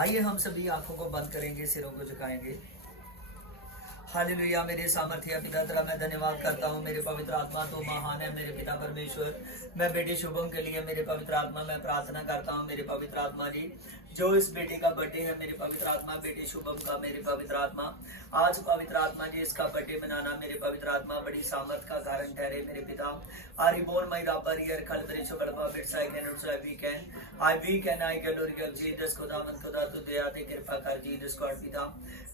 आइए हम सभी आंखों को बंद करेंगे, सिरों को झुकाएंगे। हालेलुया। मेरे सामर्थ्य पिता तेरा मैं धन्यवाद करता हूँ। मेरे पवित्र आत्मा तो महान है। मेरे पिता परमेश्वर, मैं बेटी शुभम के लिए मेरे पवित्र आत्मा मैं प्रार्थना करता हूँ। मेरे पवित्र आत्मा जी, जो इस बेटे का बर्थडे है, मेरे पवित्र आत्मा बेटी शुभम का, मेरे पवित्र आत्मा आज पवित्र आत्मा जी इसका बर्थडे मनाना मेरे पवित्र आत्मा बड़ी सामर्थ का कारण ठहरे। मेरे पिता आरी बोन माई रापर ईयर खल परिचो गड़पा बिट्स I can also I we can I glory of Jesus खुदावंद खुदा तू दया ते कृपा कर जीसस गॉड पिता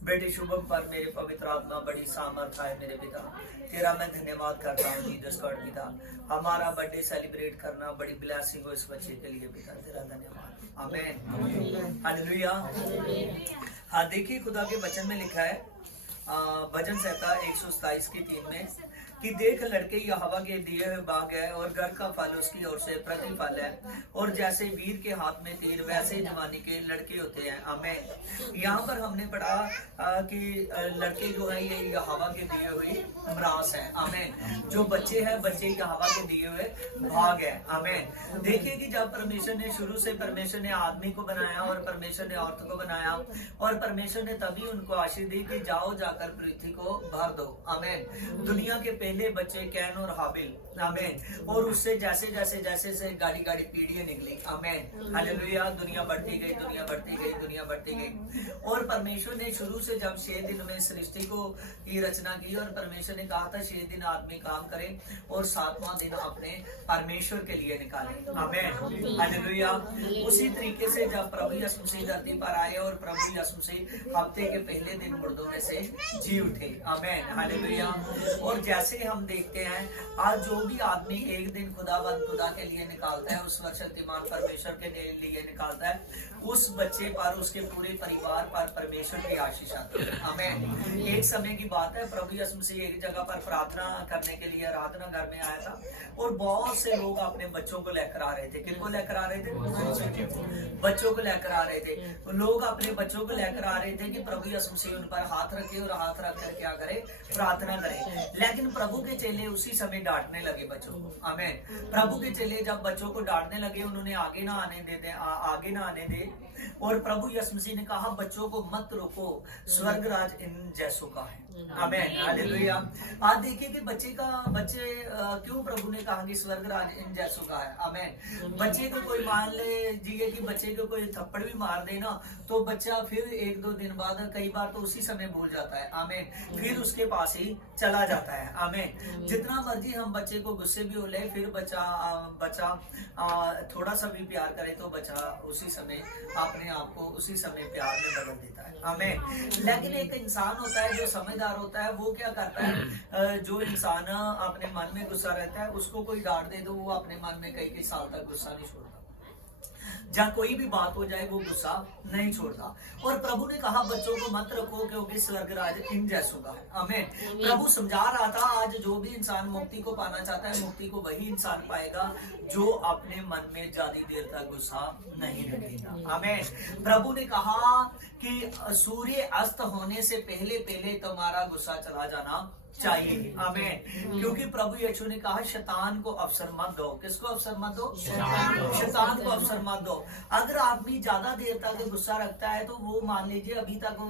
बेटी शुभम पर मेरे पवित्र आत्मा बड़ी सामर्थ है। मेरे पिता तेरा मैं धन्यवाद करता हूँ जीसस गॉड पिता। हमारा बर्थडे सेलिब्रेट करना बड़ी ब्लेसिंग हो इस बच्चे के लिए पिता, तेरा धन्यवाद। आमीन हालेलुया। हाँ देखिए, खुदा के वचन में लिखा है भजन संहिता 127 की 3 में कि देख लड़के यहोवा के दिए हुए बाग है और घर का फल उसकी ओर से प्रतिफल है, और जैसे वीर के हाथ में तीर वैसे जवानी के लड़के होते हैं। आमीन। यहाँ पर हमने पढ़ा कि लड़के जो है ये यहोवा के दिए हुए मरास है। आमीन। जो बच्चे हैं, बच्चे यहोवा के दिए हुए भाग है। आमीन। देखिए कि जब परमेश्वर ने शुरू से परमेश्वर ने आदमी को बनाया और परमेश्वर ने औरत को बनाया, और परमेश्वर ने तभी उनको आशीष दी कि जाओ जाकर पृथ्वी को भर दो। आमीन। दुनिया के पहले बच्चे कैन और हाबिल। आमीन। और उससे जैसे जैसे जैसे से गाड़ी गाड़ी पीढ़ियां निकली। आमीन हालेलुया। दुनिया बढ़ती गई, दुनिया बढ़ती गई, दुनिया बढ़ती गई। और परमेश्वर ने शुरू से जब 6 दिन में सृष्टि को की रचना की, और परमेश्वर ने कहा था 6 दिन आदमी काम करे और 7वां दिन अपने परमेश्वर के लिए निकाले। आमीन हालेलुया। उसी तरीके से जब प्रभु यीशु मसीह धरती पर आए और प्रभु यीशु मसीह हफ्ते के पहले दिन मुर्दों में से जी उठे। आमीन हालेलुया। और जैसे हम देखते हैं आज जो भी आदमी एक दिन खुदा के लिए निकालता है, उस सर्वशक्तिमान परमेश्वर के लिए निकालता है, उस बच्चे पर, उसके पूरे परिवार पर परमेश्वर की आशीष आती है। आमीन। एक समय की बात है, प्रभु यीशु मसीह एक जगह पर प्रार्थना करने के लिए आराधना घर में आया था, और बहुत से लोग अपने बच्चों को लेकर आ रहे थे। किनको लेकर आ रहे थे? बच्चों को लेकर आ रहे थे। लोग अपने बच्चों को लेकर आ रहे थे कि प्रभु यीशु मसीह उन पर हाथ रखे और हाथ रख कर क्या करे? प्रार्थना करे। लेकिन प्रभु के चेले उसी समय डांटने लगे बच्चों को। आमीन। प्रभु के चेले जब बच्चों को डांटने लगे, उन्होंने आगे ना आने दे, और प्रभु यीशु मसीह ने कहा बच्चों को मत रोको, स्वर्ग राज इन जैसों का है। आमीन हालेलुया। आज देखिए कि बच्चे क्यों प्रभु ने कहा कि स्वर्ग राज इन जैसों का है। आमीन। बच्चे को कोई मान लीजिए कि बच्चे को कोई थप्पड़ भी मार देना, तो बच्चा फिर 1-2 दिन बाद, कई बार तो उसी समय भूल जाता है। आमीन। फिर उसके पास ही चला जाता है। आमीन। जितना मर्जी हम बच्चे को गुस्से भी हो ले, फिर बच्चा थोड़ा सा भी प्यार करे तो बच्चा उसी समय अपने आप को उसी समय प्यार में बदल देता है। आमीन। लेकिन एक इंसान होता है जो समझदार होता है, वो क्या करता है? जो इंसान अपने मन में गुस्सा रहता है, उसको कोई डांट दे दो, वो अपने मन में कई साल तक गुस्सा नहीं छोड़ता। जहाँ कोई भी बात हो जाए वो गुस्सा नहीं छोड़ता। और प्रभु ने कहा बच्चों को मत रखो, क्योंकि स्वर्ग राज इन जैसों का है। आमीन। प्रभु समझा रहा था आज जो भी इंसान मुक्ति को पाना चाहता है, मुक्ति को वही इंसान पाएगा जो अपने मन में ज्यादा देर तक गुस्सा नहीं रखेगा। आमीन। प्रभु ने कहा कि सूर्य अस्त होने से पहले पहले तुम्हारा गुस्सा चला जाना चाहिए। आमीन। क्योंकि प्रभु यीशु ने कहा शैतान को अवसर मत दो। किसको अवसर मत दो? शैतान को अवसर मत दो। अगर आदमी ज्यादा देर तक गुस्सा रखता है, तो वो मान लीजिए अभी तक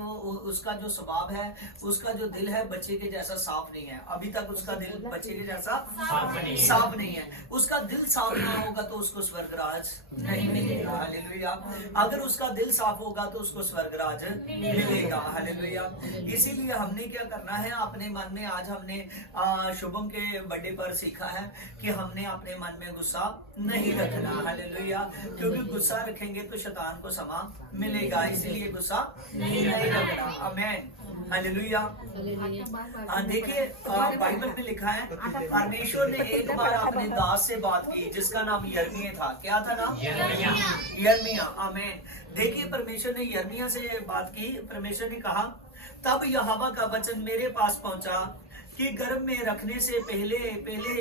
उसका जो स्वभाव है, उसका जो दिल है बच्चे के जैसा साफ नहीं है। अभी तक उसका दिल बच्चे के जैसा साफ नहीं है। उसका दिल साफ ना होगा तो उसको स्वर्ग राज नहीं मिलेगा। हालेलुया। अगर उसका दिल साफ होगा तो उसको स्वर्ग राज मिलेगा। हालेलुया। इसीलिए हमने क्या करना है अपने मन में, आज हमने शुभम के बर्थडे पर सीखा है कि हमने अपने मन में गुस्सा नहीं रखना। हालेलुया। क्योंकि गुस्सा रखेंगे तो शैतान को समा मिलेगा, इसीलिए गुस्सा नहीं रखना। आमीन हालेलुया। देखिए बाइबल में लिखा है परमेश्वर ने एक बार अपने दास से बात की जिसका नाम यिर्मयाह था। क्या था नाम? यिर्मयाह। आमीन। देखिए परमेश्वर ने यिर्मयाह से बात की। परमेश्वर ने कहा तब यहोवा का वचन मेरे पास पहुंचा कि गर्भ में रखने से पहले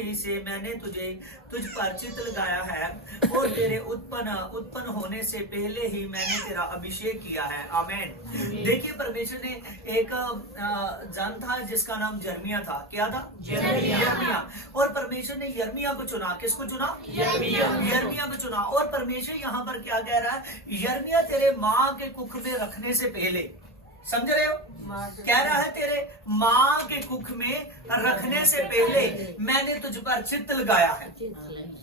ही से मैंने तुझ पर चित्त लगाया है, और तेरे उत्पन्न होने से पहले ही मैंने तेरा अभिषेक किया है। आमीन। देखिए, परमेश्वर ने एक जन था जिसका नाम यिर्मयाह था। क्या था? यिर्मयाह। और परमेश्वर ने यिर्मयाह को चुना। किसको चुना? यिर्मयाह को चुना। और परमेश्वर यहाँ पर क्या कह रहा है? यिर्मयाह, तेरे माँ के कुख में रखने से पहले, समझ रहे हो? कह रहा है तेरे माँ के कुख में रखने से पहले मैंने तुझ पर चित्त लगाया है।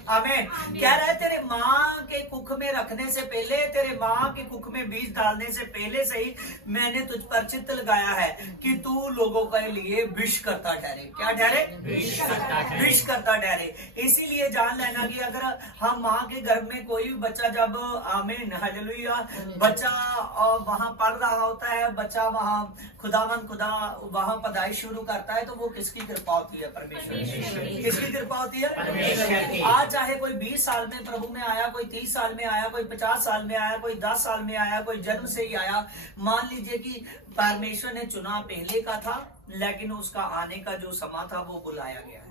आमीन। कह रहा है तेरे माँ के कुख में रखने से पहले, तेरे माँ के कुख में बीज डालने से पहले से ही मैंने तुझ पर चित्त लगाया है कि तू लोगों के लिए विष करता ठहरे। क्या ठहरे? विष करता ठहरे। इसीलिए जान लेना कि अगर हम माँ के गर्भ में कोई भी बच्चा, जब आमीन हालेलुया, बच्चा वहां पढ़ रहा होता है, बच्चा वहां खुदा वहां पढ़ाई शुरू करता है, तो वो किसकी कृपा होती है? परमेश्वर की। किसकी कृपा होती है? परमेश्वर की। आज चाहे कोई 20 साल में प्रभु में आया, कोई 30 साल में आया, कोई 50 साल में आया, कोई 10 साल में आया, कोई जन्म से ही आया, मान लीजिए कि परमेश्वर ने चुना पहले का था, लेकिन उसका आने का जो समा था वो बुलाया गया है।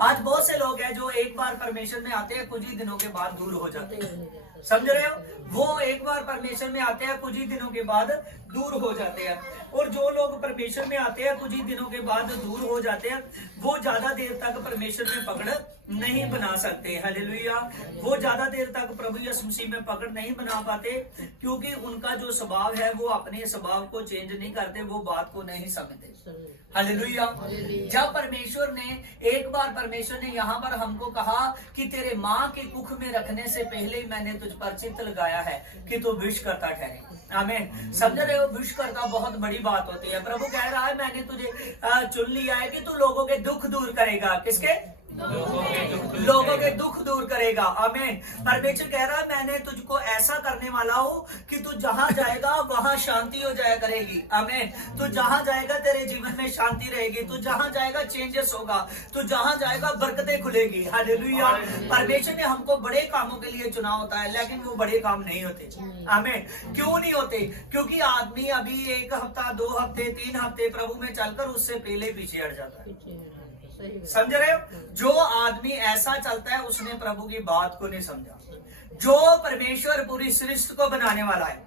आज बहुत से लोग हैं जो एक बार परमेश्वर में आते हैं, कुछ ही दिनों के बाद दूर हो जाते हैं। समझ रहे हो? वो एक बार परमेश्वर में आते हैं, कुछ ही दिनों के बाद दूर हो जाते हैं। और जो लोग परमेश्वर में आते हैं, कुछ ही दिनों के बाद दूर हो जाते हैं, वो ज्यादा देर तक परमेश्वर में पकड़ नहीं बना सकते। हालेलुया। वो ज्यादा देर तक प्रभु यीशु मसीह में पकड़ नहीं बना पाते, क्योंकि उनका जो स्वभाव है वो अपने स्वभाव को चेंज नहीं करते, वो बात को नहीं समझते। हालेलुया। जब परमेश्वर ने एक बार परमेश्वर ने यहाँ पर हमको कहा कि तेरे माँ के कुख में रखने से पहले ही मैंने तुझ पर चित्त लगाया है कि तू विष करता ठहरे। आमीन। समझ रहे हो? विष करता बहुत बड़ी बात होती है। प्रभु कह रहा है मैंने तुझे चुन लिया है कि तू लोगों के दुख दूर करेगा। किसके? लोगों के दुख दूर करेगा। आमीन। परमेश्वर कह रहा है मैंने तुझको ऐसा करने वाला हूँ कि तू जहां जाएगा वहां शांति हो जाया करेगी। आमीन। तू जहां जाएगा तेरे जीवन में शांति रहेगी, तू जहां जाएगा चेंजेस होगा, तू जहां जाएगा बरकतें खुलेगी। हालेलुया। परमेश्वर ने हमको बड़े कामों के लिए चुना होता है, लेकिन वो बड़े काम नहीं होते। आमीन। क्यों नहीं होते? क्योंकि आदमी अभी 1 हफ्ता, 2 हफ्ते, 3 हफ्ते प्रभु में चलकर उससे पहले पीछे हट जाता है। समझ रहे हो? जो आदमी ऐसा चलता है उसने प्रभु की बात को नहीं समझा। जो परमेश्वर पूरी सृष्टि को बनाने वाला है,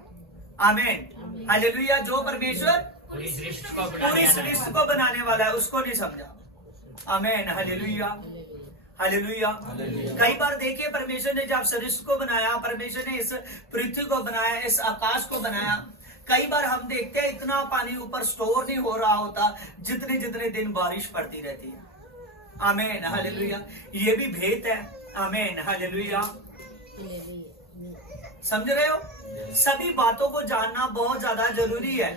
आमीन हालेलुया, जो परमेश्वर पूरी सृष्टि को बनाने वाला है उसको नहीं समझा। आमीन हालेलुया। हालेलुया। कई बार देखिए, परमेश्वर ने जब सृष्टि को बनाया, परमेश्वर ने इस पृथ्वी को बनाया, इस आकाश को बनाया, कई बार हम देखते हैं इतना पानी ऊपर स्टोर नहीं हो रहा होता जितने जितने दिन बारिश पड़ती रहती है। आमीन हालेलुया। ये भी भेद है। आमीन हालेलुया। समझ रहे हो? सभी बातों को जानना बहुत ज्यादा जरूरी है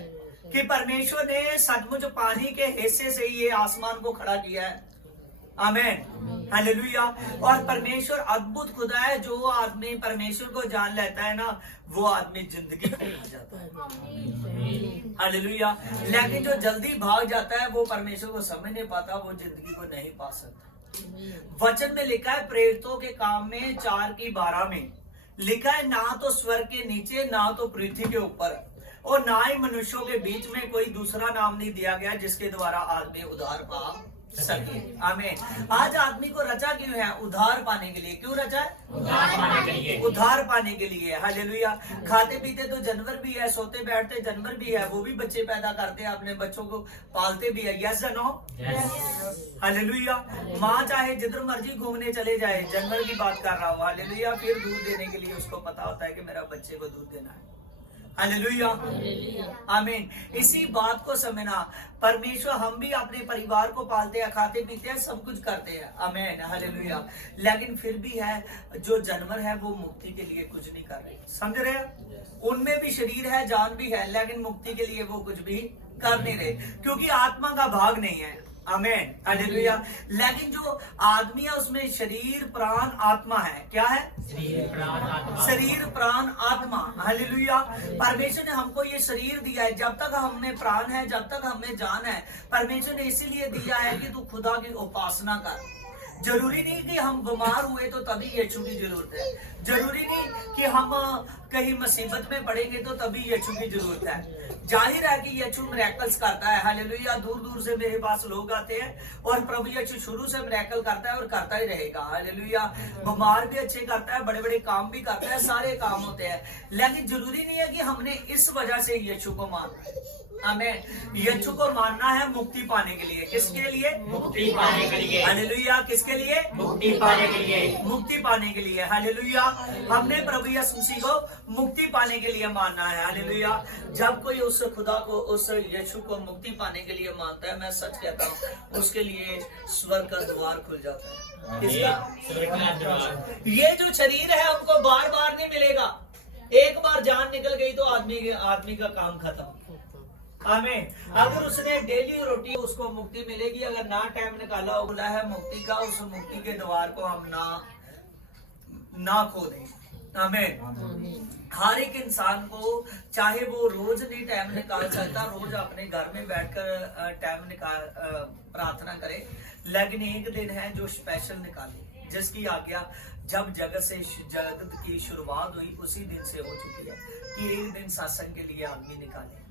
कि परमेश्वर ने सचमुच पानी के हिस्से से ही ये आसमान को खड़ा किया है। आमीन हालेलुया। और परमेश्वर अद्भुत खुदा है। जो आदमी परमेश्वर को जान लेता है ना, वो आदमी जिंदगी को पा जाता है। हालेलुया। लेकिन जो जल्दी भाग जाता है वो परमेश्वर को समझ नहीं पाता, वो जिंदगी को नहीं पा सकता। वचन में लिखा है, प्रेरितों के काम में 4:12 में लिखा है, ना तो स्वर्ग के नीचे, ना तो पृथ्वी के ऊपर, और ना ही मनुष्यों के बीच में कोई दूसरा नाम नहीं दिया गया जिसके द्वारा आदमी उद्धार पा सके। आमीन। आज आदमी को रचा क्यों है? उद्धार पाने के लिए। क्यों रचा है? उद्धार पाने के लिए। उद्धार पाने के लिए। हालेलुया। खाते पीते तो जानवर भी है, सोते बैठते जानवर भी है, वो भी बच्चे पैदा करते हैं, अपने बच्चों को पालते भी है। Yes no? हालेलुया। माँ चाहे जिधर मर्जी घूमने चले जाए, जानवर की बात कर रहा हूँ। हालेलुया। फिर दूध देने के लिए उसको पता होता है कि मेरा बच्चे को दूध देना है। हालेलुया। आमीन। इसी बात को समझना, परमेश्वर, हम भी अपने परिवार को पालते हैं, खाते पीते हैं, सब कुछ करते हैं। आमीन हालेलुया। लेकिन फिर भी है, जो जानवर है वो मुक्ति के लिए कुछ नहीं कर रहे। समझ रहे हैं? उनमें भी शरीर है, जान भी है, लेकिन मुक्ति के लिए वो कुछ भी कर नहीं रहे, क्योंकि आत्मा का भाग नहीं है। आमीन हालेलुया। लेकिन जो आदमी है उसमें शरीर, प्राण, आत्मा है। क्या है? शरीर, प्राण, आत्मा। हालेलुया। परमेश्वर ने हमको ये शरीर दिया है, जब तक हमें प्राण है, जब तक हमें जान है, परमेश्वर ने इसीलिए दिया है कि तू खुदा की उपासना कर। जरूरी नहीं कि हम बीमार हुए तो तभी यीशु की जरूरत है। जरूरी नहीं कि हम कहीं मुसीबत में पड़ेंगे तो तभी यीशु की जरूरत है। जाहिर है कि यीशु मिरेकल्स करता है, हालेलुया। दूर दूर से मेरे पास लोग आते हैं और प्रभु यीशु शुरू से मिरेकल करता है और करता ही रहेगा, हालेलुया। बीमार भी अच्छे करता है, बड़े बड़े काम भी करता है, सारे काम होते हैं, लेकिन जरूरी नहीं है कि हमने इस वजह से यीशु को मानना है। हमें यीशु को मानना है मुक्ति पाने के लिए। किसके लिए? मुक्ति पाने के लिए। हालेलुया। किसके लिए? मुक्ति पाने के लिए। मुक्ति पाने के लिए, हालेलुया। हमने प्रभु यीशु मसीह को मुक्ति पाने के लिए मानना है, हालेलुया। जब कोई उस खुदा को, उस यीशु को मुक्ति पाने के लिए मानता है, मैं सच कहता हूँ उसके लिए स्वर्ग का द्वार खुल जाता है। किसका? ये जो शरीर है हमको बार बार नहीं मिलेगा। एक बार जान निकल गई तो आदमी का काम खत्म। आमीन। अगर उसने डेली रोटी, उसको मुक्ति मिलेगी। अगर ना टाइम निकाला बोला है मुक्ति का, उस मुक्ति के द्वार को हम ना खो दें। आमीन। हर एक इंसान को, चाहे वो रोज नहीं टाइम निकाल सकता, रोज अपने घर में बैठकर टाइम निकाल प्रार्थना करे, लेकिन एक दिन है जो स्पेशल निकाले, जिसकी आज्ञा जब जगत की शुरुआत हुई उसी दिन से हो चुकी है कि एक दिन सत्संग के लिए आदमी निकाले।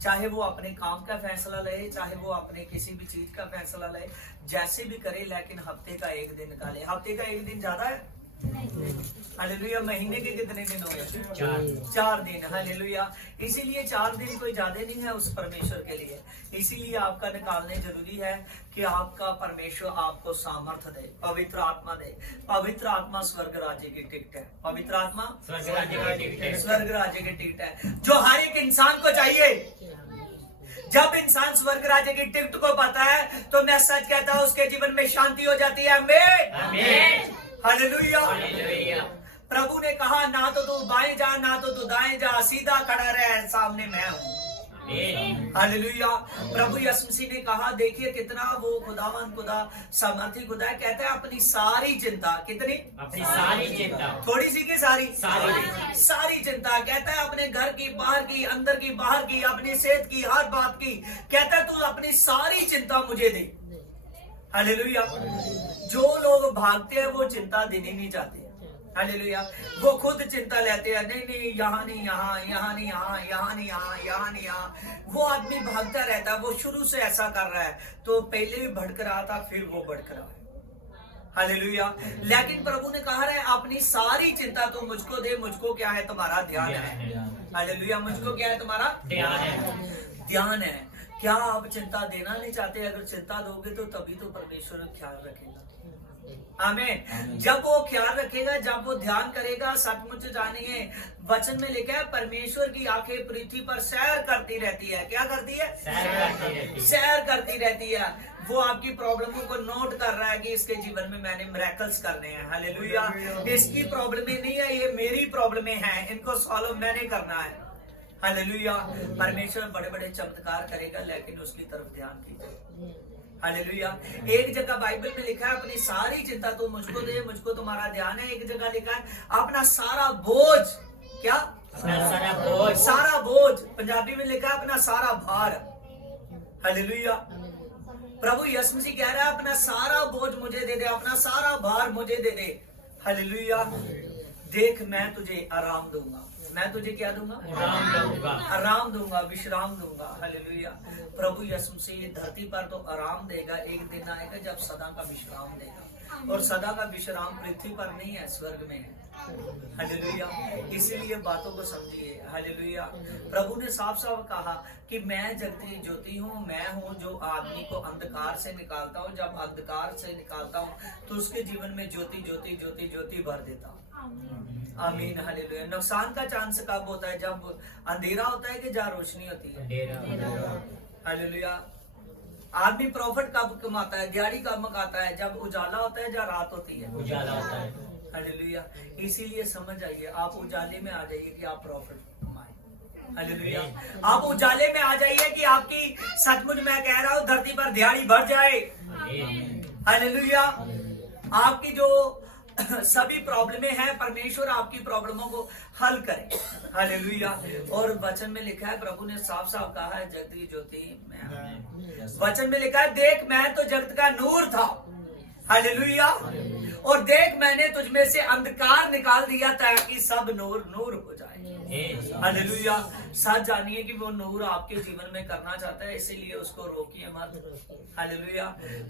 चाहे वो अपने काम का फैसला ले, चाहे वो अपने किसी भी चीज का फैसला ले, जैसे भी करे, लेकिन हफ्ते का एक दिन निकाले। हफ्ते का एक दिन ज्यादा है? हालेलुया। महीने के कितने दिन हो गए? 4 दिन, हालेलुया। इसीलिए 4 दिन कोई ज्यादा नहीं है उस परमेश्वर के लिए। इसीलिए आपका निकालने जरूरी है कि आपका परमेश्वर आपको सामर्थ्य दे, पवित्र आत्मा दे। पवित्र आत्मा स्वर्ग राज्य की टिकट है। पवित्र आत्मा स्वर्ग राज्य की टिकट है, जो हर एक इंसान को चाहिए। जब इंसान स्वर्ग राज्य की टिकट को पाता है तो मैं सच कहता हूँ उसके जीवन में शांति हो जाती है। आमीन। हालेलुया। प्रभु ने कहा, ना तो तू बाएं जा, ना तो तू दाएं जा, सीधा खड़ा रह, सामने मैं हूँ। हालेलुया। प्रभु यीशु मसीह ने कहा, देखिए कितना वो खुदावंद खुदा, सामर्थी खुदा है। कहता है अपनी सारी चिंता, कितनी? अपनी सारी चिंता। थोड़ी सी की सारी चिंता। कहता है अपने घर की, बाहर की, अंदर की, बाहर की, अपनी सेहत की, हर बात की। कहता है तू अपनी सारी चिंता मुझे दे। हालेलुया। जो लोग भागते हैं वो चिंता देनी नहीं चाहते। हालेलुया। वो खुद चिंता लेते हैं, नहीं यहाँ नहीं, यहाँ नहीं, यहाँ नहीं, यहाँ नहीं। वो आदमी भागता रहता है, वो शुरू से ऐसा कर रहा है, तो पहले भी भड़क रहा था, फिर वो भड़क रहा है। हालेलुया। लेकिन प्रभु ने कहा है अपनी सारी चिंता तो मुझको दे, मुझको क्या है? तुम्हारा ध्यान है। हालेलुया। मुझको क्या है? तुम्हारा ध्यान है। क्या आप चिंता देना नहीं चाहते? अगर चिंता दोगे तो तभी तो परमेश्वर ख्याल रखेगा। आमीन। जब वो ख्याल रखेगा, जब वो ध्यान करेगा, सचमुच जानिए वचन में लिखा है परमेश्वर की आंखें पृथ्वी पर सैर करती रहती है। क्या करती है? सैर करती रहती है। वो आपकी प्रॉब्लमों को नोट कर रहा है कि इसके जीवन में मैंने मिरेकल्स करने हैं। हालेलुया। इसकी प्रॉब्लमें नहीं है, ये मेरी प्रॉब्लमें हैं, इनको सॉल्व मैंने करना है। हालेलुया। परमेश्वर बड़े बड़े चमत्कार करेगा, लेकिन उसकी तरफ ध्यान कीजिए। हालेलुया। एक जगह बाइबल में लिखा है अपनी सारी चिंता तो मुझको दे, मुझको तुम्हारा ध्यान है। एक जगह लिखा है अपना सारा बोझ, क्या? सारा बोझ। पंजाबी में लिखा है अपना सारा भार। हालेलुया। प्रभु यीशु मसीह कह रहा है अपना सारा बोझ मुझे दे दे, अपना सारा भार मुझे दे दे। हालेलुया। देख मैं तुझे आराम दूंगा। मैं तुझे क्या दूंगा? आराम दूंगा, विश्राम दूंगा। हालेलुया। प्रभु यीशु मसीह धरती पर तो आराम देगा, एक दिन आएगा जब सदा का विश्राम देगा, और सदा का विश्राम पृथ्वी पर नहीं है, स्वर्ग में है। हालेलुया। इसीलिए बातों को समझिए। हालेलुया। प्रभु ने साफ साफ कहा कि मैं जगती ज्योति हूँ, मैं हूँ जो आदमी को अंधकार से निकालता हूँ। जब अंधकार से निकालता हूँ तो उसके जीवन में ज्योति ज्योति ज्योति ज्योति भर देता हूँ। आमीन। हालेलुया। नुकसान का चांस कब होता है? जब अंधेरा होता है कि जहाँ रोशनी होती है। हालेलुया। आदमी प्रॉफिट कब कमाता है? दिहाड़ी कब कमाता है? जब उजाला होता है, जहाँ रात होती है। उजाला होता है। हालेलुया। इसीलिए समझ आइए, आप उजाले में आ जाइए कि आप प्रॉफिट कमाएं। हालेलुया। आप उजाले में आ जाइए कि आपकी, सचमुच मैं कह रहा हूँ, धरती पर दिहाड़ी बढ़ जाए। हालेलुया। आपकी जो सभी प्रॉब्लमें हैं, परमेश्वर आपकी प्रॉब्लमों को हल करे। हालेलुया। और वचन में लिखा है, प्रभु ने साफ साफ कहा है, जगती ज्योति मैं। वचन में लिखा है, देख मैं तो जगत का नूर था। हालेलुया। और देख मैंने तुझमें से अंधकार निकाल दिया ताकि सब नूर नूर हो जाए। हालेलुया। सच जानिए कि वो नूर आपके जीवन में करना चाहता है, इसीलिए उसको रोकिए मत। हालेलुया।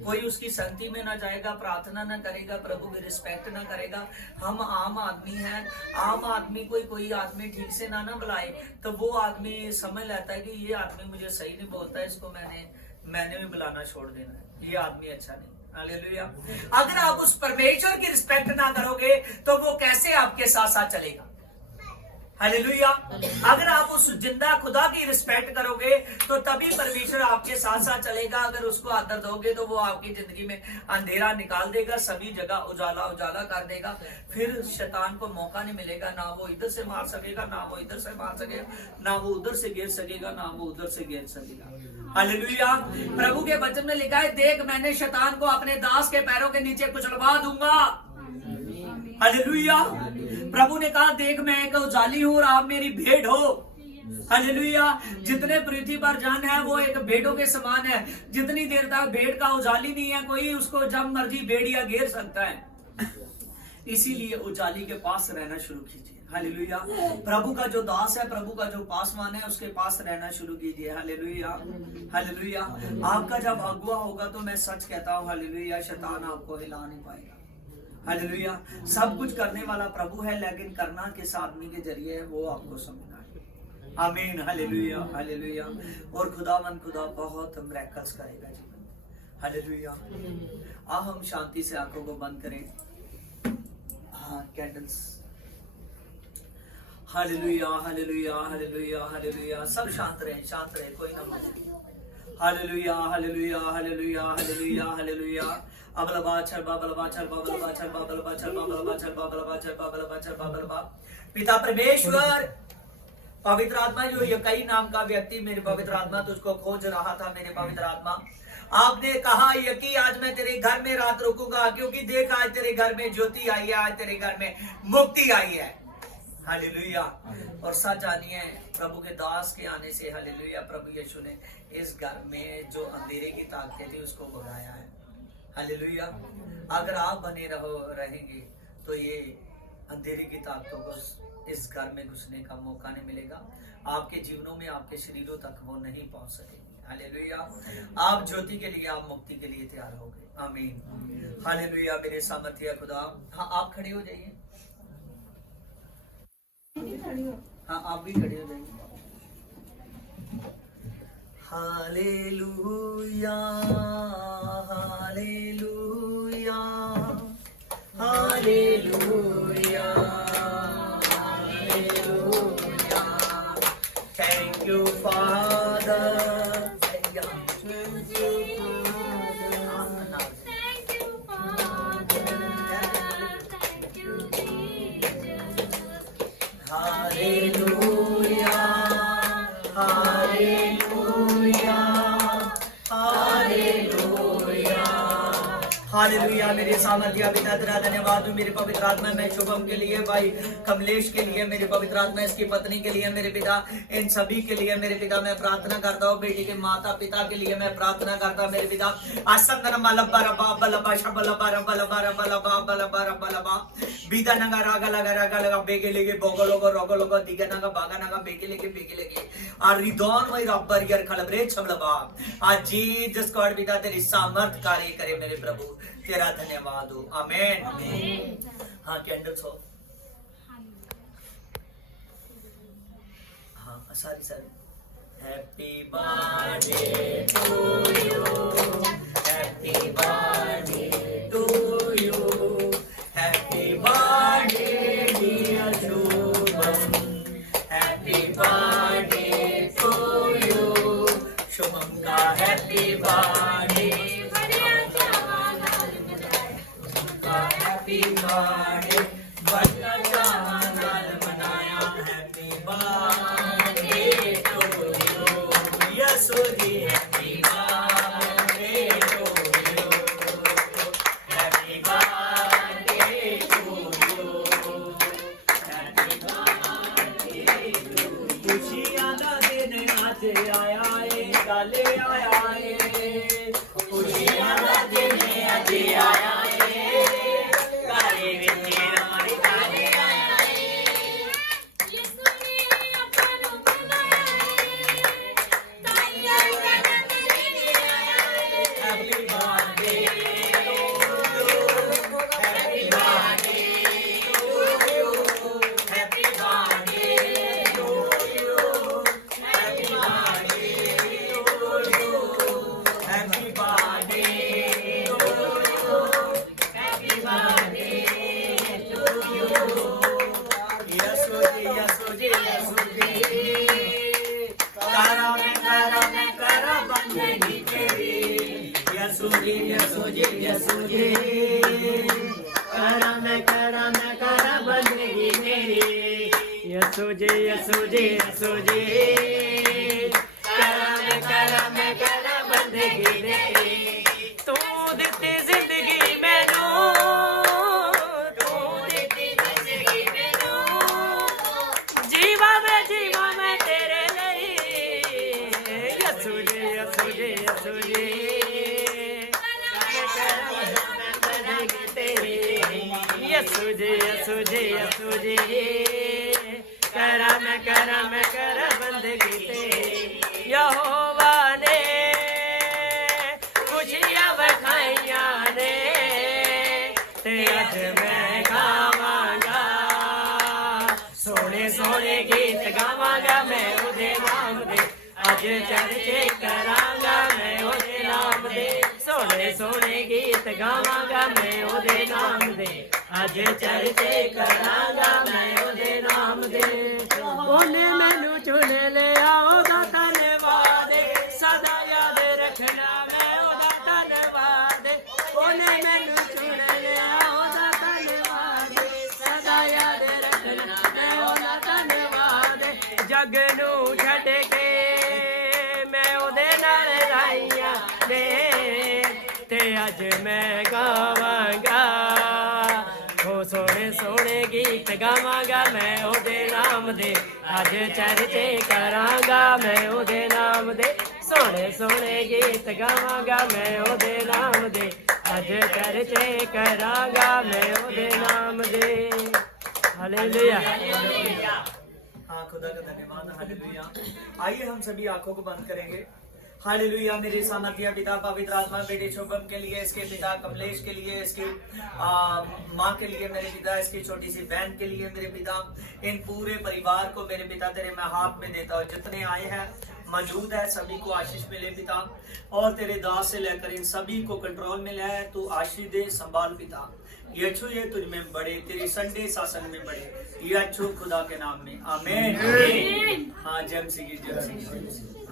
कोई उसकी संगति में ना जाएगा, प्रार्थना ना करेगा, प्रभु की रिस्पेक्ट ना करेगा। हम आम आदमी हैं, आम आदमी कोई आदमी ठीक से ना बुलाए तो वो आदमी समझ लेता है कि ये आदमी मुझे सही नहीं बोलता है, इसको मैंने भी बुलाना छोड़ देना है, ये आदमी अच्छा नहीं। हालेलुया। अगर आप उस परमेश्वर की रिस्पेक्ट ना करोगे तो वो कैसे आपके साथ साथ चलेगा? हालेलुया। अगर आप उस जिंदा खुदा की रिस्पेक्ट करोगे तो तभी परमेश्वर आपके साथ साथ चलेगा। अगर उसको आदर दोगे तो वो आपकी जिंदगी में अंधेरा निकाल देगा, सभी जगह उजाला उजाला कर देगा। फिर शैतान को मौका नहीं मिलेगा, ना वो इधर से मार सकेगा, ना वो इधर से मार सकेगा, ना वो उधर से घेर सकेगा, ना वो उधर से घेर सकेगा। हालेलुया। प्रभु के वचन में लिखा है, देख मैंने शैतान को अपने दास के पैरों के नीचे कुचलवा दूंगा। हालेलुया। प्रभु ने कहा, देख मैं एक उजाली हूं और आप मेरी भेड़ हो। हालेलुया। जितने पृथ्वी पर जान है वो एक भेड़ों के समान है। जितनी देर तक भेड़ का उजाली नहीं है, कोई उसको जब मर्जी भेड़िया घेर सकता है। इसीलिए उजाली के पास रहना शुरू कीजिए। हालेलुया। प्रभु का जो दास है, प्रभु का जो पासवान है, उसके पास रहना शुरू कीजिए। हालेलुया। हालेलुया। आपका जब अगुआ होगा तो मैं सच कहता हूँ, हालेलुया, शैतान आपको हिला नहीं पाएगा। हालेलुया। सब कुछ करने वाला प्रभु है, लेकिन करना किस आदमी के जरिए है वो आपको समझना है। आमीन। हालेलुया। हालेलुया। और खुदा बहुत मिरेकल्स करेगा जीवन में। हालेलुया। हम शांति से आंखों को बंद करें। हाँ, candles. Hallelujah. Hallelujah. Hallelujah. Hallelujah. सब शांत रहे, कोई ना बोले। Hallelujah. Hallelujah. Hallelujah. Hallelujah. Hallelujah. पिता परमेश्वर, पवित्र आत्मा, जो यकई नाम का व्यक्ति मेरे पवित्र आत्मा तुझको खोज रहा था, मेरे पवित्र आत्मा, आपने कहा यकी आज मैं तेरे घर में रात रुकूंगा, क्योंकि देख आज तेरे घर में ज्योति आई है, आज तेरे घर में मुक्ति आई है। हालेलुया। और सच जानिए, प्रभु के दास के आने से, हालेलुया, प्रभु यीशु ने इस घर में जो अंधेरे की ताकतें थी उसको भगाया है। हालेलुया। अगर आप बने रहेंगे तो ये अंधेरे की ताकतों को इस घर में घुसने का मौका नहीं मिलेगा। आपके जीवनों में, आपके शरीरों तक वो नहीं पहुंच सकेंगे। हालेलुया। आप ज्योति के लिए, आप मुक्ति के लिए तैयार हो गए। आमीन। हालेलुया। मेरे सामर्थ्य खुदा। हाँ, आप खड़े हो जाइए। हाँ, आप भी खड़े हो जाइए। Hallelujah. Hallelujah. Hallelujah. Hallelujah. Thank you father. Hallelujah. Hallelujah. Hallelujah. Hallelujah. मेरे सामर्थ्य पिता तेरा धन्यवाद हूँ मेरे पवित्र आत्मा, मैं शुभम के लिए, भाई कमलेश के लिए, मेरे पवित्र आत्मा, इसकी पत्नी के लिए, मेरे पिता, इन सभी के लिए मेरे पिता मैं प्रार्थना करता हूँ। बेटी के माता पिता के लिए मैं प्रार्थना करता हूँ मेरे पिता। आसंदर मलबा रबा बलबा शबलबा रबा लबा रबा लबा बलबा रबा लबा बीदा नगा रागा लगा बेगे लेके बोगलोगो रोगलोगो दिगा नगा बागा नगा बेगे लेके और रिदोन वही रब्बर यार खलबरे छबलबा। आज जीसस गॉड पिता तेरी सामर्थ कार्य करे मेरे प्रभु, तेरा धन्यवाद हो। आमीन। हाँ, कैंडल्स हो। हाँ, सारी happy birthday to you, happy birthday to you, happy birthday dear Shubham, happy birthday to you. Shubham का हैप्पी बर्थडे, हैप्पी बर्थडे, बड़ा जवान मनाया, happy birthday to you, Yeshu ji, happy birthday to you, happy birthday to you, happy birthday to you. खुशियां दा दिन आज आया है, काले आया है, खुशियां दा दिन आज आया है, काले विच हमारे काले आया है, यीशु ने यसु जी यसु जी यसु जी करम बंदगी तेरी यसु जी यसु जी यसु जी करम बंदगी तेरी तू दिती जिंदगी मैनू तू दिती जिंदगी मैनू जीवा मैं तेरे लिए यसु जी यसु जी यसु जी यसु जी यसु जी यसु जी करम बंदगी तेरी यहोवा ने खुशियां बखाइया ने ते अज मैं गावांगा सोने सोने गीत गावांगा मैं उदे नाम दे अज चर्चे करांगा मैं उदे नाम दे सोने सोने गीत गावांगा मैं उदे नाम दे अज चर्चे करांगा मैं उदे नाम दे ओने मैनू चुन लिया ओदा धन्नवाद सदा याद रखना मैं ओदा धन्नवाद ओने मैनू चुन लिया ओदा धन्नवाद सदा याद रखना मैं ओदा धन्नवाद जग नू छड्ड के मैं ओदे नाल राइयां ने ते अज मैं गावांगा सोने सोने गीत गावांगा मैं ओदे नाम दे अज चर्चे करांगा मैं ओदे नाम दे सोने सोने गीत गावांगा मैं ओदे नाम दे अज चर्चे करांगा मैं ओदे नाम दे हालेलुया। हाँ खुदा का धन्यवाद हालेलुया। आइए हम सभी आंखों को बंद करेंगे। हालेलुया। मेरे सामर्थ्य पिता पवित्र आत्मा बेटे शुभम के लिए, इसके पिता कमलेश के लिए, इसकी माँ के लिए मेरे पिता, इसकी छोटी सी बहन के लिए मेरे पिता, इन पूरे परिवार को मेरे पिता तेरे मैं हाथ में देता हूँ। जितने आए हैं मौजूद है सभी को आशीष मिले पिता, और तेरे दास से लेकर इन सभी को कंट्रोल में ले तू आशीष दे, संभाल पिता। यीशु ये तुझ में बड़े, तेरी संडे शासन में बड़े, यीशु खुदा के नाम में आमीन। हाँ जय मसीह की जय मसीह।